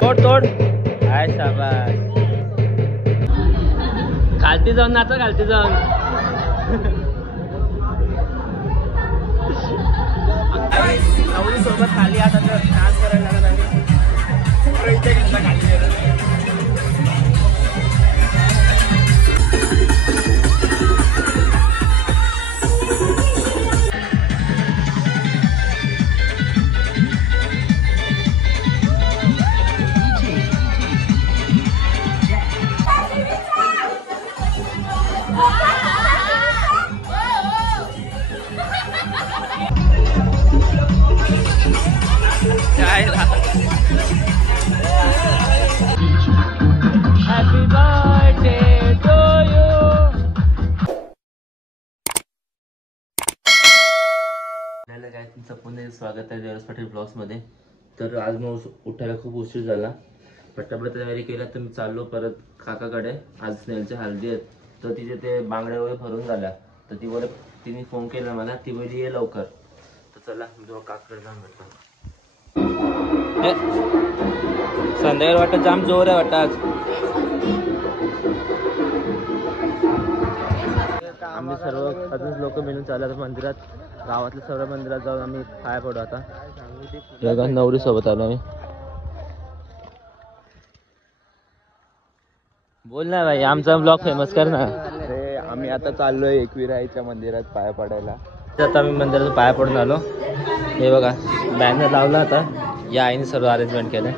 तोड तोड हाय शाबास. खालती जाऊन नाचा, खालती जाऊन. नवरी सोबत खाली आता डान्स करायला लागला. Happy birthday to you. काय तुमचं पुन्हा स्वागत आहे देवराज पाटील ब्लॉग्स मध्ये. तर आज मग उठायला खूप उशीर झाला. पटापट तयारी केला तर मी चाललो परत काकाकडे. आज स्नेहलच्या हल्दी आहेत तर तिथे ते बांगड्या वगैरे भरून झाल्या. तर ती बोले, तिने फोन केला मला, ती बोलली ये लवकर. तर चला मी जो काकाकडे जाऊन भेटतो. संध्याकाळी वाटत जाम जोर आहे वाटत आज. आम्ही सर्व अजून लोक मिळून चालत मंदिरात. गावातल्या सर्व मंदिरात जाऊन आम्ही पाया पडू आता. नवरी सोबत आलो आम्ही. बोल ना भाई, आमचा ब्लॉग फेमस कर ना. अरे आम्ही आता चाललोय एकविराईच्या मंदिरात पाया पडायला. आता आम्ही मंदिरात पाया पडून आलो. हे बघा बॅनर लावला आता. या आईने सर्व अरेंजमेंट केलं.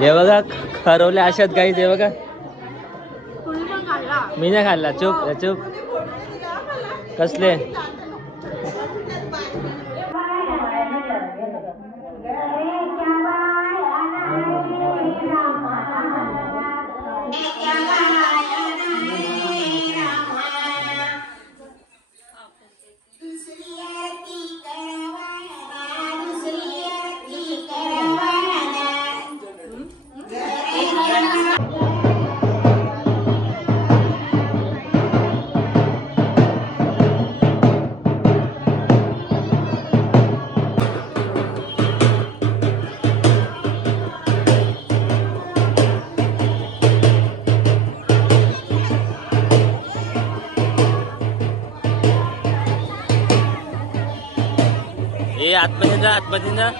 हे बघा खरवले अशात काही. ते बघा मी नाही खाल्ला. चुप चुप. कसले आतमध्ये जा, आतमध्ये जा.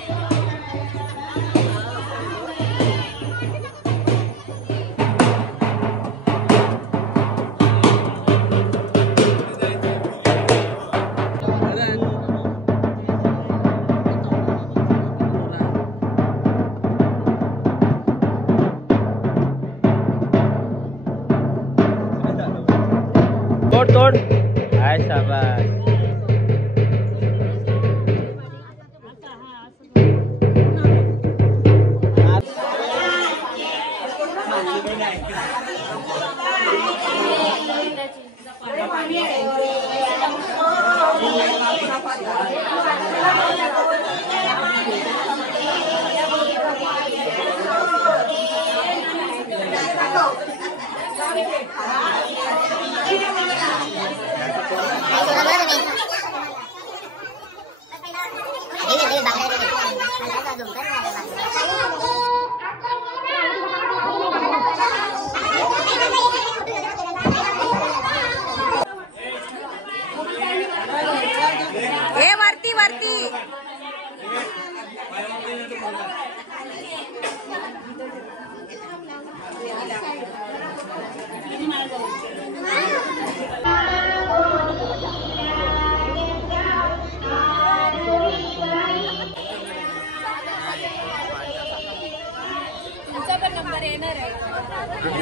तोड तोड हाय शाबास.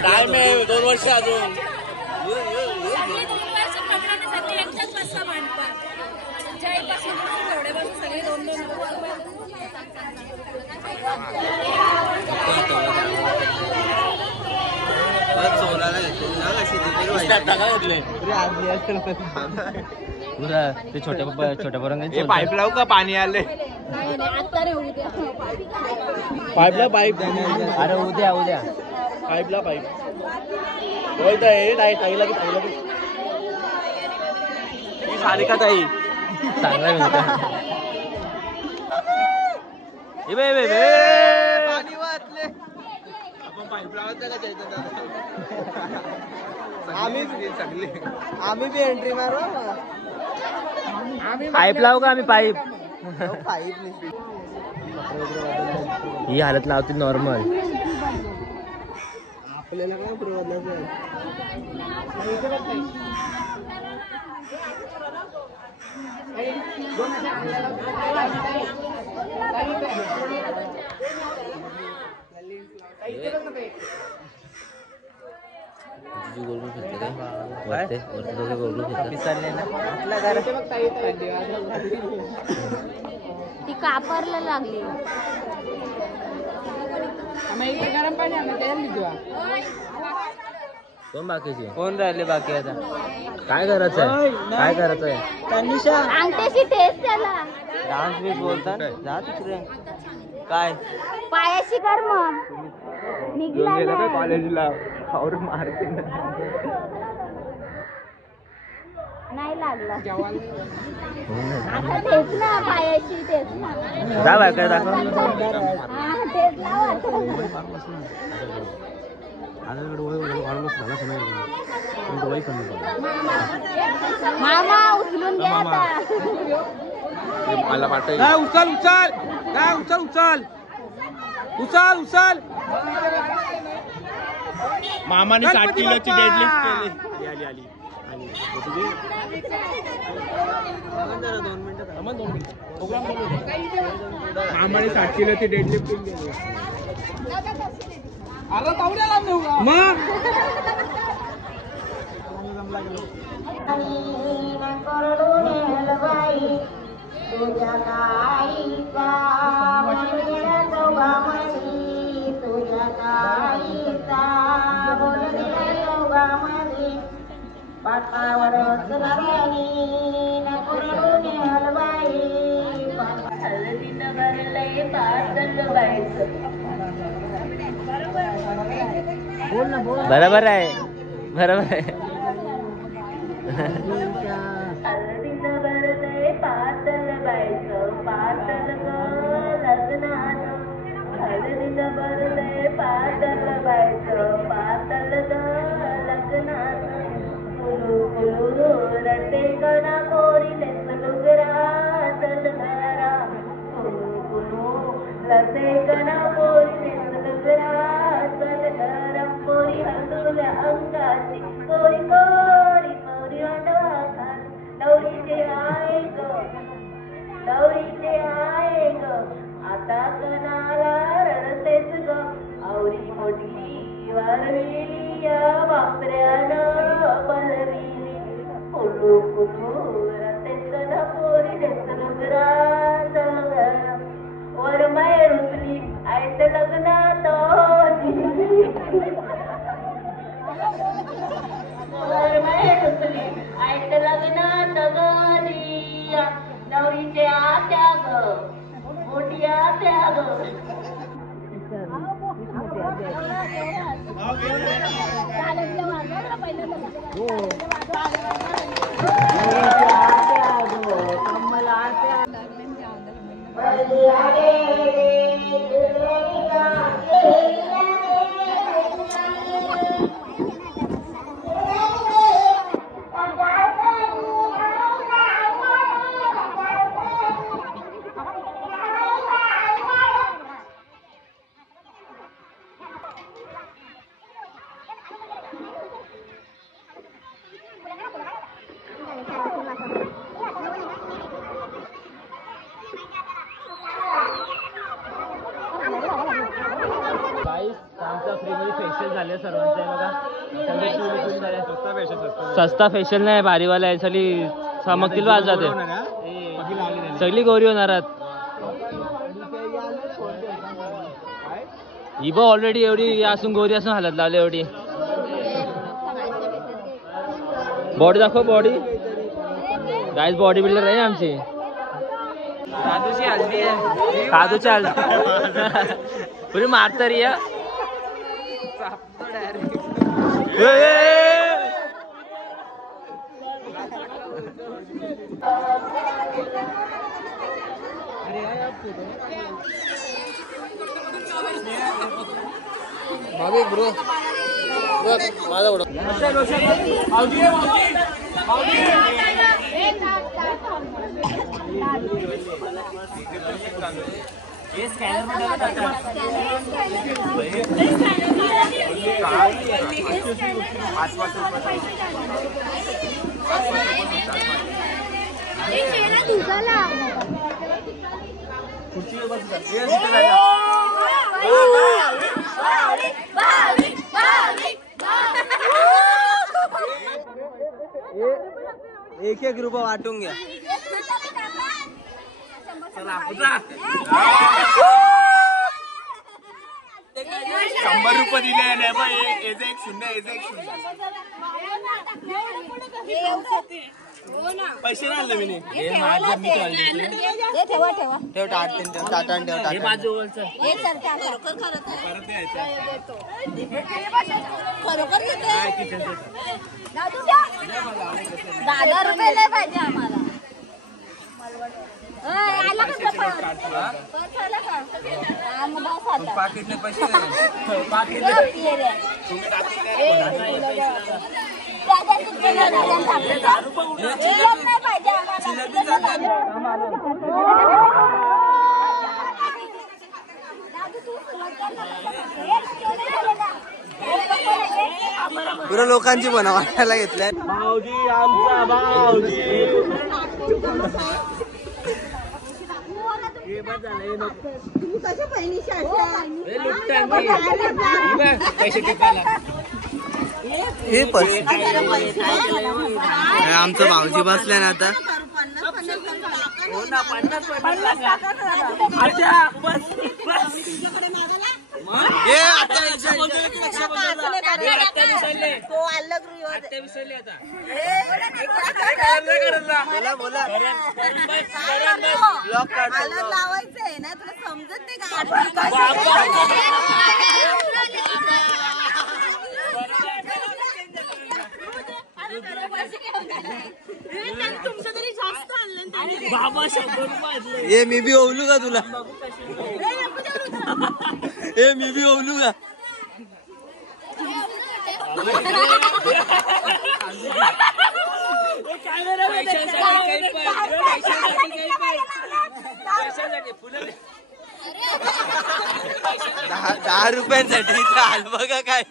टाइम आहे 2 वर्ष अजून. ते छोट्या पोरांना पाईप लावू का? पाणी आले. पाईपला पाईप. अरे उद्या उद्या पाईपला पाईप. ताईला की ताईला की सारिका ताई चांगला मिळतो. आम्ही बी एंट्री मारू. पाईप लावू का आम्ही पाईप? पाईप ही हालत लावते नॉर्मल. आपल्याला काय बरोबर. ती कापरला लागली. गरम पाणी कोण बाकीची? कोण राहिले बाकी आता? काय करायचं आहे? काय करायचं आहे? अंगठ्याची टेस्ट त्याला. डान्स बीस बोलता जा तिकडे. काय पायाशी कर मग. निघला नाही. कॉलेजला और मारते नाही लागला. आता तेच ना पायाशी तेच ना. जा बाय काय दाखव. हा तेच लाव आता. मामा उचलून घ्या आता. मला वाटत उचल उचल काय उचल उचल उचल उचल. मामाने 60 किलोची डेडलिफ्ट केली. मामाने 60 किलोची डेडलिफ्ट केली. अरे पाहुण्याला नेऊ का मग. तुझ्या काईचा बोललेला चौघामध्ये. तुझ्या काईचा बोललेला चौघामध्ये. पाटावर राणी नकुरडून हलवाई. हळदीनं भरलंय पातळ बाईचं. बरोबर आहे बरोबर आहे. हळदीनं भरलंय पातळ बाईचं. पातळ ग लग्नानं. हळदीनं भरलंय पातळ बाईचं. पातळ ग लग्नानं. कुलू कुलू रटे कणा पोरी डुगरा तलघरा. कुलू कुलू रटे कणा पोरी डुगरा तलघरा. पोरी हलुल्या अंगाची कोरी कोरी कोरी अंडवा खात. नवरीचे आहे ग नवरीचे आहे ग. आता कणाला रडतेच ग. आवरी मोठी वारविली या बापऱ्यानं पलविली. कुलू कुलू रतेच कणा पोरी डुगरा तलघरा. वर माय रुचली आयत लग्नात आयत लग्नात गलिया. नवरीचे आत्या ग मोठी आत्या ग. फेशियल झाले सर्वांचे बघा. सस्ता फेशियल नाही भारीवाला आहे. सगळी चमकतील वाज जाते. सगळी गोरी होणार. ही बघ ऑलरेडी एवढी असून गोरी असून हालत लावली एवढी. बॉडी दाखव बॉडी. गाईज बॉडी बिल्डर आहे आमची. कादूची हल्दी आहे. कादूची हल्दी पुरी मारतरी डायरेक्ट एक एक रुपये वाटून घ्या. ₹100 दिले नाही बा. एक शून्य पैसे नाही आणले मी. ठेव टाटा ₹10 नाही पाहिजे आम्हाला. पाकिटने पैसे पुरं लोकांची पण वाटायला घेतल्या. भाऊजी आमचा भाऊजी. आमचं भाऊजी बसल्या ना आता. बोला बोला. लावायचंय ना तुला समजत नाही तुमचं तरी जास्त आणलं बाबा. ये मी बी ओवलू का तुला. ए मी बी ओवलू का. ₹10 चाल बघा काय.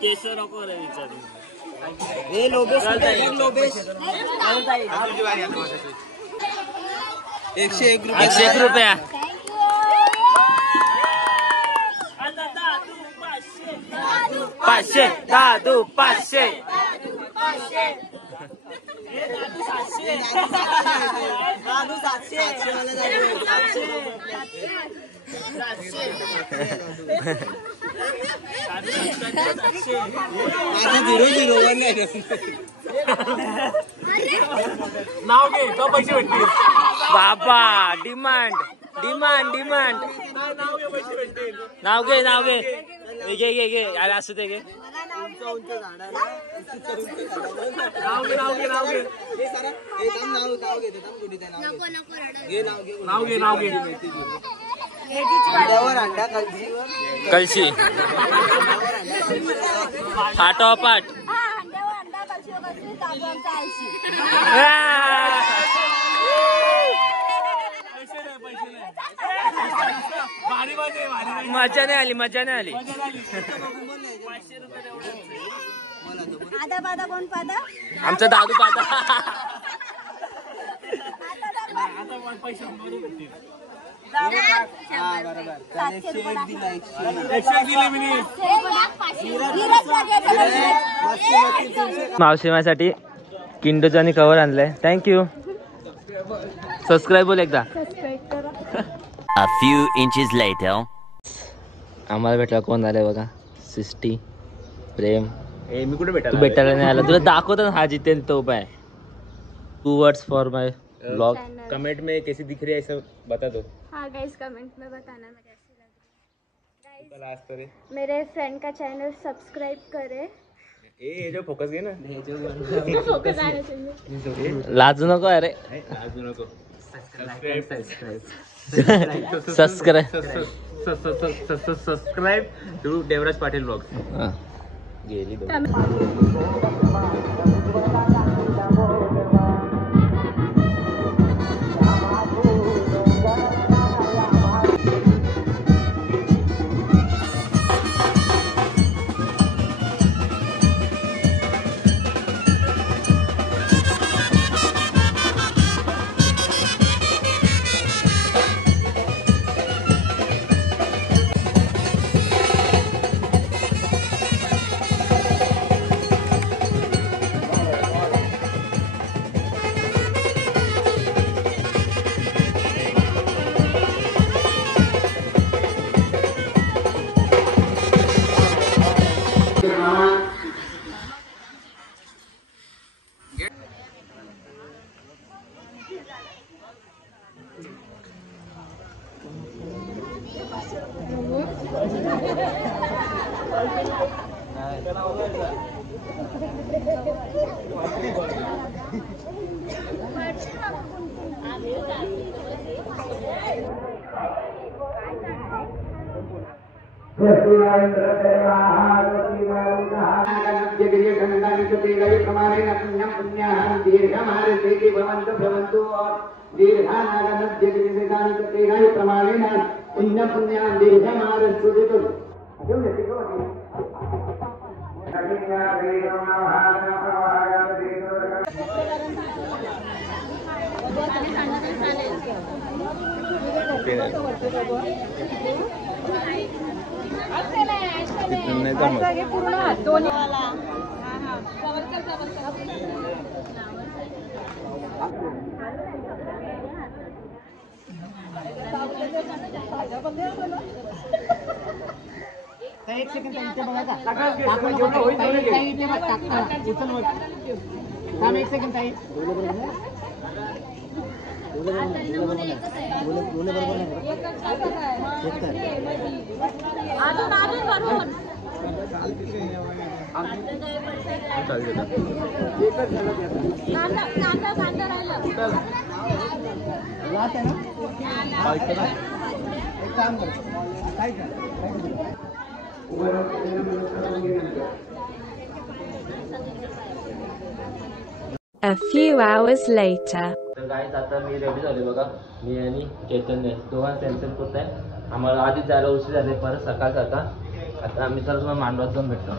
केसर नको विचारू. ₹101. पाचशे दादू 500. नाव घे तो पैसे भेटतील. बाबा डिमांड. नाव घे. घे अरे असू दे घे. कळशी फाटोपाट. मजा नाही आली. आधा पादा कोण पादा. आमचा दादू पादा. मावशीमासाठी किंडोचं कव्हर आणलंय. थँक्यू. सबस्क्राईब बोल एकदा. A few inches later. आम्हाला भेटला कोण आलाय बघा. सिस्टी प्रेम. मी कुठे तू भेटायला नाही आला. तुला दाखवतो ना हा जितेल तो bye. 2 words for my blog. Comment में कैसी दिख रही है सब बता दो. हाँ गाइस कमेंट में बताना मैं कैसी लग रही मेरे फ्रेंड का चैनल सब्सक्राइब करें। ए जो फोकस घे ना फोकस आना चाहिए। लाजू नको अरे. लाजू नको. Subscribe to Devraj Patil blog. गेली A few hours later. तर गाईज आता मी रेडी झाले बघा. मी आणि चैतन्य दोघांना कॅन्सल होत आहे. आम्हाला आधीच जायला उशीर झाले. परत सकाळचा आता आम्ही तर तुम्हाला मांडवात जाऊन भेटतो.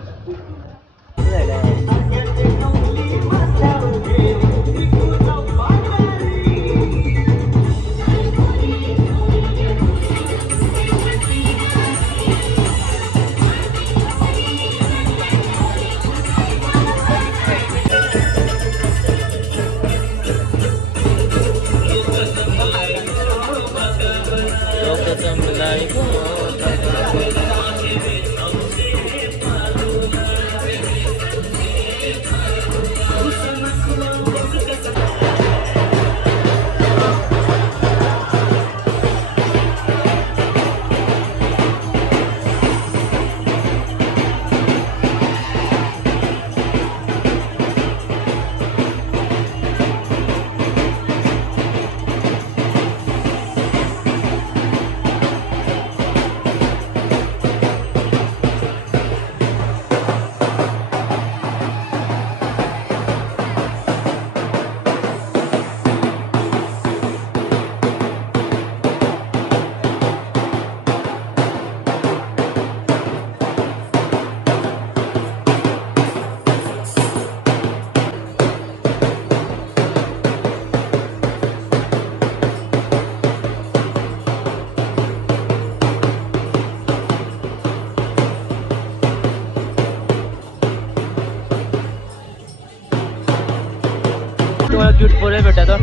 तुम्हाला क्यूट पोरे भेटतो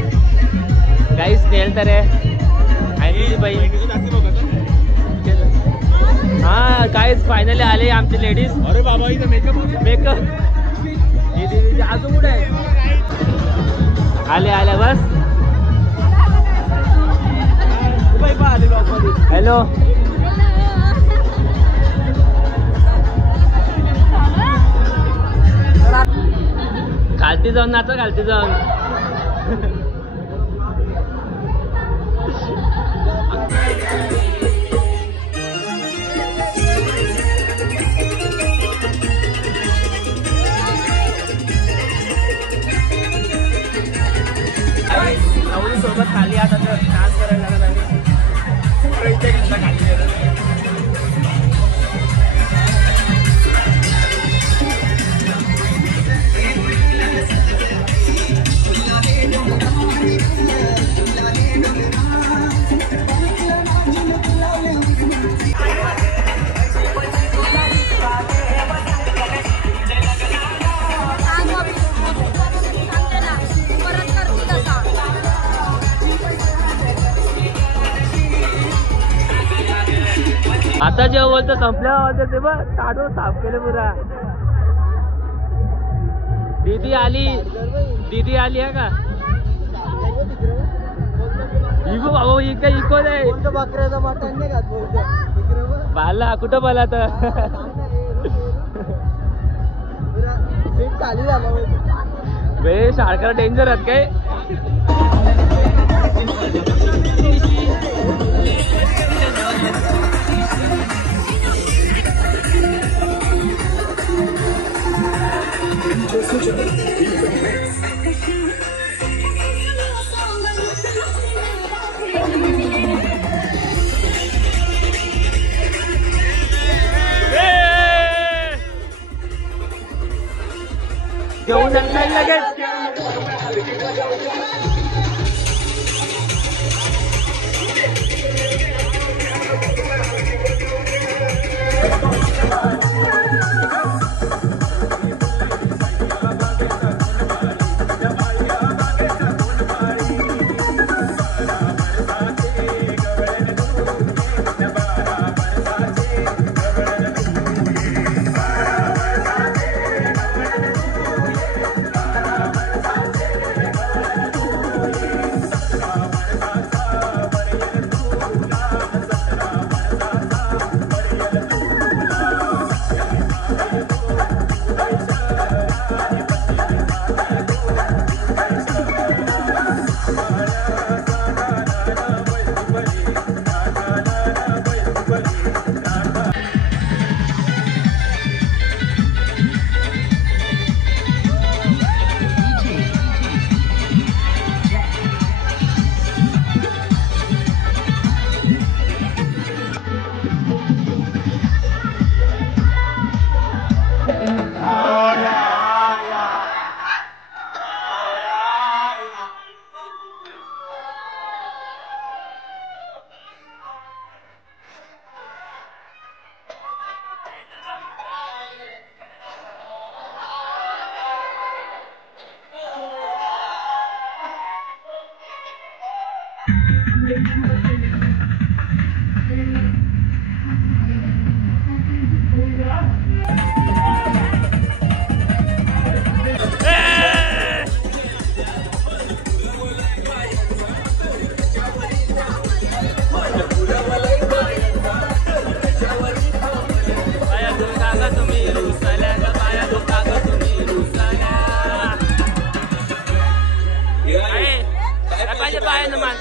गाईस. नेल तर आहे आणि बाई हा गाईस फायनली आले आमचे लेडीज. अरे बाबा इथं मेकअप अजून कुठे आहे. आले आले बस. हॅलो जाऊन नाचा खालती जाऊन. सोबत खाली आता डान्स करायला लागला. आता जेव्हा बोलतो संपल्यावर ते बघ ताडू साफ केले पुरा. दीदी आली आहे का? इगो बाबा इकडे इको नाही बकऱ्याचा मटण नाही खात बाला कुठं बोला तर बे शाळकरा डेंजर आहेत काय. घेऊन लगेच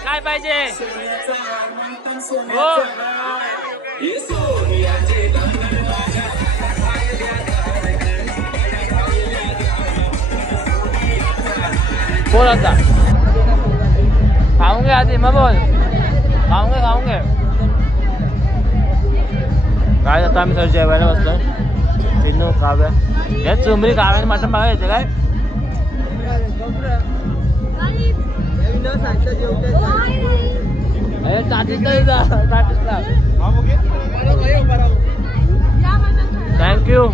काय पाहिजे हो बोल आता खाऊंगे आधी मग बोल खाऊंगे काय आता आम्ही सर जेवायला बसलोय पिन्नू काव्या या चुंबरी काव्याने मटण बघायचं काय थँक्यू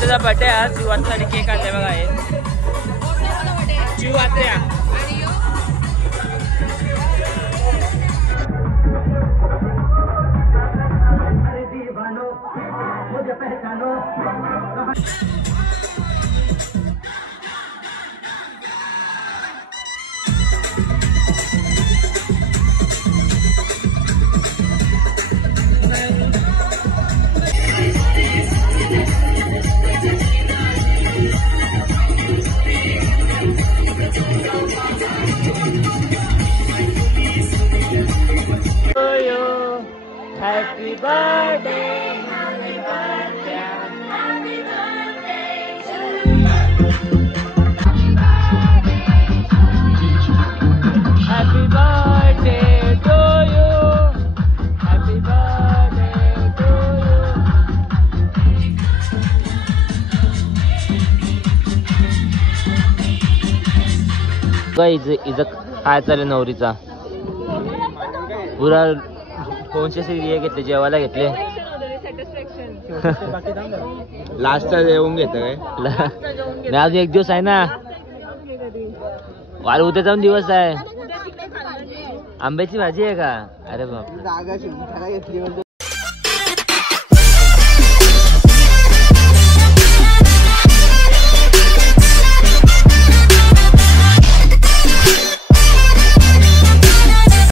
शिवांताचा बर्थडे आज शिवांतासाठी केक आणलाय बघा हे शिवांत्र्या Happy birthday, happy birthday, happy birthday to you. Happy birthday to you. Happy birthday to you. इथं काय चालू नवरीचा पुरा कोणचे हे घेतले जेवायला घेतले लास्ट येऊन घेत काय नाही अजून एक दिवस आहे ना वाल उद्या जाऊन दिवस आहे आंब्याची भाजी आहे का अरे बाप